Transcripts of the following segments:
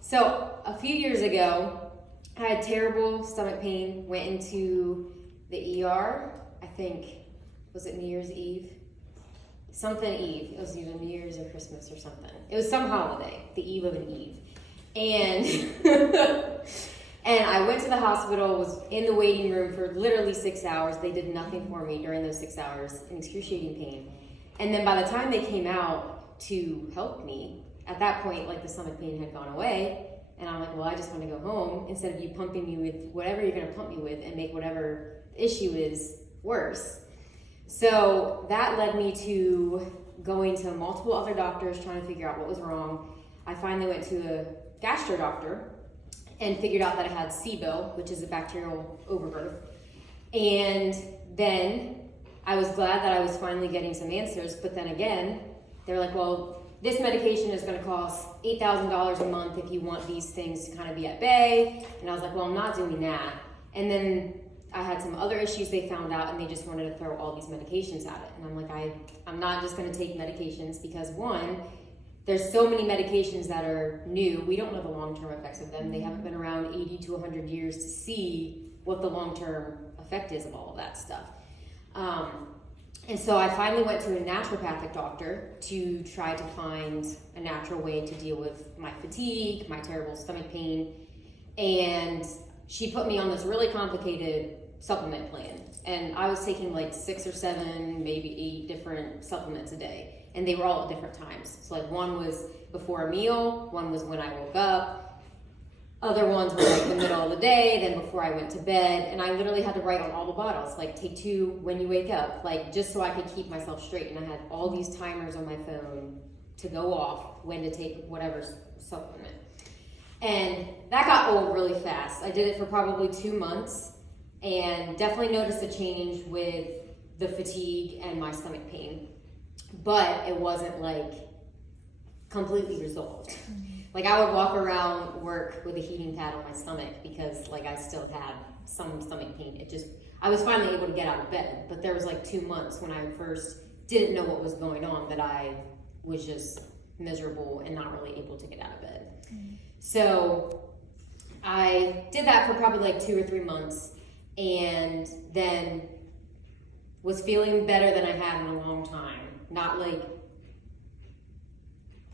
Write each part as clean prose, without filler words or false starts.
So a few years ago, I had terrible stomach pain, went into the ER, I think, was it New Year's Eve? Something Eve. It was either New Year's or Christmas or something. It was some holiday, the eve of an Eve. And and I went to the hospital, was in the waiting room for literally 6 hours. They did nothing for me during those 6 hours, in excruciating pain. And then by the time they came out to help me, at that point, like, the stomach pain had gone away. And I'm like, well, I just want to go home instead of you pumping me with whatever you're going to pump me with and make whatever the issue is worse. So that led me to going to multiple other doctors, trying to figure out what was wrong. I finally went to a gastro doctor and figured out that I had SIBO, which is a bacterial overgrowth. And then I was glad that I was finally getting some answers, but then again, they were like, well, this medication is going to cost $8,000 a month if you want these things to kind of be at bay. And I was like, well, I'm not doing that. And then I had some other issues they found out, and they just wanted to throw all these medications at it. And I'm like, I'm not just going to take medications because, one, there's so many medications that are new. We don't know the long-term effects of them. They haven't been around 80 to 100 years to see what the long-term effect is of all of that stuff. And so I finally went to a naturopathic doctor to try to find a natural way to deal with my fatigue, my terrible stomach pain. And she put me on this really complicated supplement plan. And I was taking like 6 or 7, maybe 8 different supplements a day. And they were all at different times. So like one was before a meal, one was when I woke up, other ones were like the middle of the day, then before I went to bed. And I literally had to write on all the bottles, like take 2 when you wake up, like just so I could keep myself straight. And I had all these timers on my phone to go off when to take whatever supplement. And that got old really fast. I did it for probably 2 months and definitely noticed a change with the fatigue and my stomach pain. But it wasn't like completely resolved. Like I would walk around work with a heating pad on my stomach because like I still had some stomach pain. I was finally able to get out of bed, but there was like 2 months when I first didn't know what was going on that I was just miserable and not really able to get out of bed. So I did that for probably like 2 or 3 months and then was feeling better than I had in a long time. Not like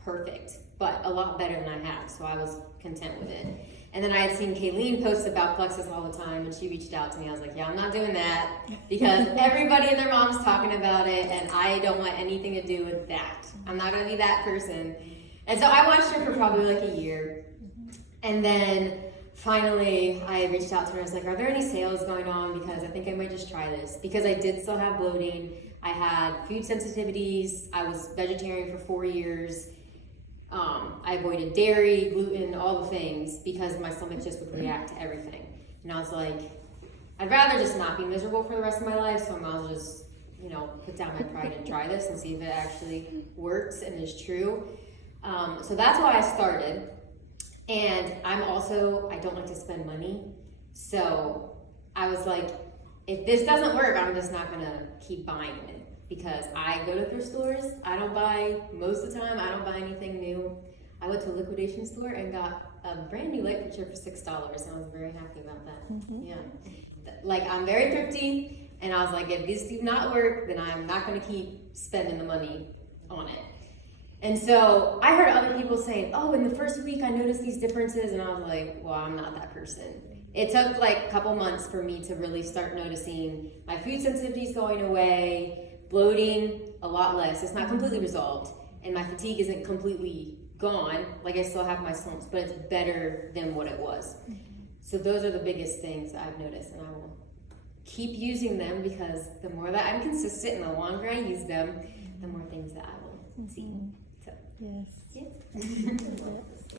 perfect, but a lot better than I had, so I was content with it. And then I had seen Kayleen post about Plexus all the time, and she reached out to me. I was like, yeah, I'm not doing that, because everybody and their mom's talking about it, and I don't want anything to do with that. I'm not gonna be that person. And so I watched her for probably like a year, and then finally I reached out to her. I was like, are there any sales going on? Because I think I might just try this, because I did still have bloating. I had food sensitivities. I was vegetarian for 4 years. I avoided dairy, gluten, all the things because my stomach just would react to everything. And I was like, I'd rather just not be miserable for the rest of my life, so I might as well just, put down my pride and try this and see if it actually works and is true. So that's why I started. And I don't like to spend money. So I was like, if this doesn't work, I'm just not gonna keep buying it. Because I go to thrift stores, most of the time, I don't buy anything new. I went to a liquidation store and got a brand new light fixture for $6, and I was very happy about that. Yeah. Like, I'm very thrifty, and I was like, if these do not work, then I'm not gonna keep spending the money on it. And so I heard other people saying, oh, in the first week I noticed these differences, and I was like, well, I'm not that person. It took like a couple months for me to really start noticing my food sensitivities going away, bloating a lot less. It's not completely resolved, and my fatigue isn't completely gone. Like, I still have my slumps, but it's better than what it was. So those are the biggest things I've noticed, and I will keep using them because the more that I'm consistent and the longer I use them, the more things that I will see. So, Yes. yeah.